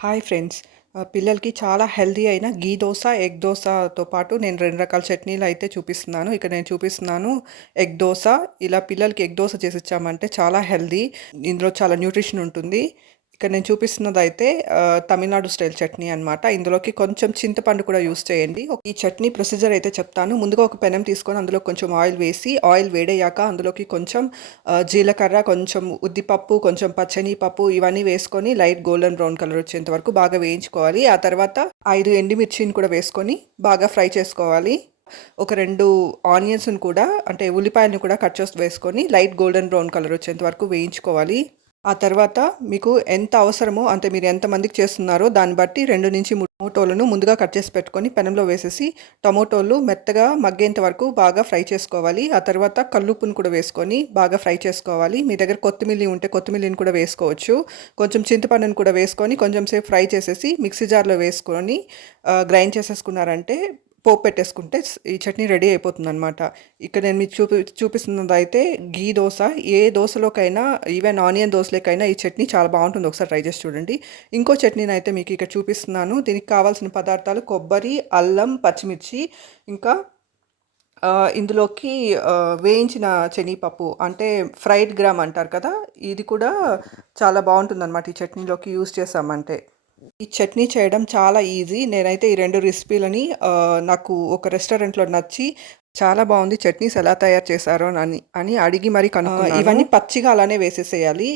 Hi friends. పిల్లలకి చాలా healthy అయిన ఘీ దోస, ఎగ్ దోసతో పాటు నేను 2 రకాల చట్నీలయితే చూపిస్తున్నాను. ఇక్కడ నేను చూపిస్తున్నాను ఎగ్ దోస. ఇలా పిల్లలకి ఎగ్ దోస చేసిచ్చామంటే చాలా హెల్తీ. ఇందులో చాలా న్యూట్రిషన్ ఉంటుంది. ఇక్కడ నేను చూపిస్తున్నదైతే తమిళనాడు స్టైల్ చట్నీ అనమాట. ఇందులోకి కొంచెం చింతపండు కూడా యూజ్ చేయండి. ఈ చట్నీ ప్రొసీజర్ అయితే చెప్తాను. ముందుగా ఒక పెనం తీసుకొని అందులో కొంచెం ఆయిల్ వేసి, ఆయిల్ వేడయ్యాక అందులోకి కొంచెం జీలకర్ర, కొంచెం ఉద్దిపప్పు, కొంచెం పచ్చనిపప్పు ఇవన్నీ వేసుకొని లైట్ గోల్డెన్ బ్రౌన్ కలర్ వచ్చేంత వరకు బాగా వేయించుకోవాలి. ఆ తర్వాత 5 ఎండుమిర్చిని కూడా వేసుకొని బాగా ఫ్రై చేసుకోవాలి. ఒక 2 ఆనియన్స్‌ని కూడా అంటే ఉల్లిపాయలను కూడా కట్ చేసి వేసుకొని లైట్ గోల్డెన్ బ్రౌన్ కలర్ వచ్చేంత వరకు వేయించుకోవాలి. ఆ తర్వాత మీకు ఎంత అవసరమో అంటే మీరు ఎంతమందికి చేస్తున్నారో దాన్ని బట్టి 2-3 టొమాటోలను ముందుగా కట్ చేసి పెట్టుకొని పెనంలో వేసేసి టొమాటోలు మెత్తగా మగ్గేంత వరకు బాగా ఫ్రై చేసుకోవాలి. ఆ తర్వాత కల్లుప్పును కూడా వేసుకొని బాగా ఫ్రై చేసుకోవాలి. మీ దగ్గర కొత్తిమీర ఉంటే కొత్తిమీరని కూడా వేసుకోవచ్చు. కొంచెం చింతపండుని కూడా వేసుకొని కొంచెం సేపు ఫ్రై చేసేసి మిక్సీ జార్‌లో వేసుకొని గ్రైండ్ చేసేసుకున్నారంటే పోపు పెట్టేసుకుంటే ఈ చట్నీ రెడీ అయిపోతుందనమాట. ఇక్కడ నేను మీకు చూపిస్తున్నదైతే ఘీ దోస. ఏ దోసలోకైనా ఈవెన్ ఆనియన్ దోసలోకైనా ఈ చట్నీ చాలా బాగుంటుంది. ఒకసారి ట్రై చేసి చూడండి. ఇంకో చట్నీని అయితే మీకు ఇక్కడ చూపిస్తున్నాను. దీనికి కావాల్సిన పదార్థాలు కొబ్బరి, అల్లం, పచ్చిమిర్చి, ఇంకా ఇందులోకి వేయించిన శనగపప్పు అంటే ఫ్రైడ్ గ్రామ్ అంటారు కదా! ఇది కూడా చాలా బాగుంటుందన్నమాట ఈ చట్నీలోకి యూజ్ చేసామంటే. ఈ చట్నీ చేయడం చాలా ఈజీ. నేనైతే ఈ 2 రెసిపీలని నాకు ఒక రెస్టారెంట్‌లో నచ్చి చాలా బాగుంది చట్నీస్ ఎలా తయారు చేశారో అని అడిగి మరీ కనుక్కున్నాను. ఇవన్నీ పచ్చిగా అలానే వేసేసేయాలి.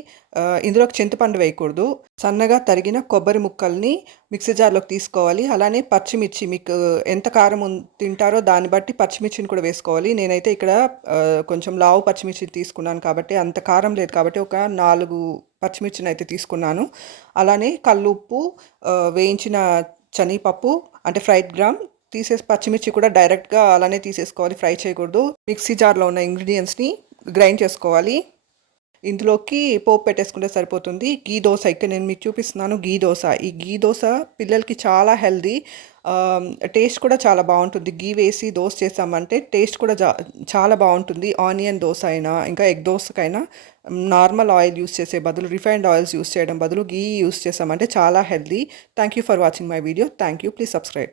ఇందులోకి చింతపండు వేయకూడదు. సన్నగా తరిగిన కొబ్బరి ముక్కల్ని మిక్సీ జార్‌లోకి తీసుకోవాలి. అలానే పచ్చిమిర్చి మీకు ఎంత కారం తింటారో దాన్ని బట్టి పచ్చిమిర్చిని కూడా వేసుకోవాలి. నేనైతే ఇక్కడ కొంచెం లావు పచ్చిమిర్చి తీసుకున్నాను కాబట్టి అంత కారం లేదు కాబట్టి ఒక 4 పచ్చిమిర్చిని అయితే తీసుకున్నాను. అలానే కల్లుప్పు, వేయించిన శనగపప్పు అంటే ఫ్రైడ్ గ్రామ్ తీసేసి పచ్చిమిర్చి కూడా డైరెక్ట్‌గా అలానే తీసేసుకోవాలి. ఫ్రై చేయకూడదు. మిక్సీ జార్‌లో ఉన్న ఇంగ్రీడియెంట్స్‌ని గ్రైండ్ చేసుకోవాలి. ఇందులోకి పోపు పెట్టేసుకుంటే సరిపోతుంది. ఘీ దోస ఇక్కడ నేను మీకు చూపిస్తున్నాను ఘీ దోస. ఈ ఘీ దోస పిల్లలకి చాలా హెల్తీ. టేస్ట్ కూడా చాలా బాగుంటుంది. ఘీ వేసి దోస చేసామంటే టేస్ట్ కూడా చాలా బాగుంటుంది. ఆనియన్ దోస అయినా ఇంకా ఎగ్ దోసకైనా నార్మల్ ఆయిల్ యూస్ చేసే బదులు రిఫైన్డ్ ఆయిల్స్ యూస్ చేయడం బదులు ఘీ యూస్ చేసామంటే చాలా healthy. Thank you for watching my video. Thank you. Please subscribe.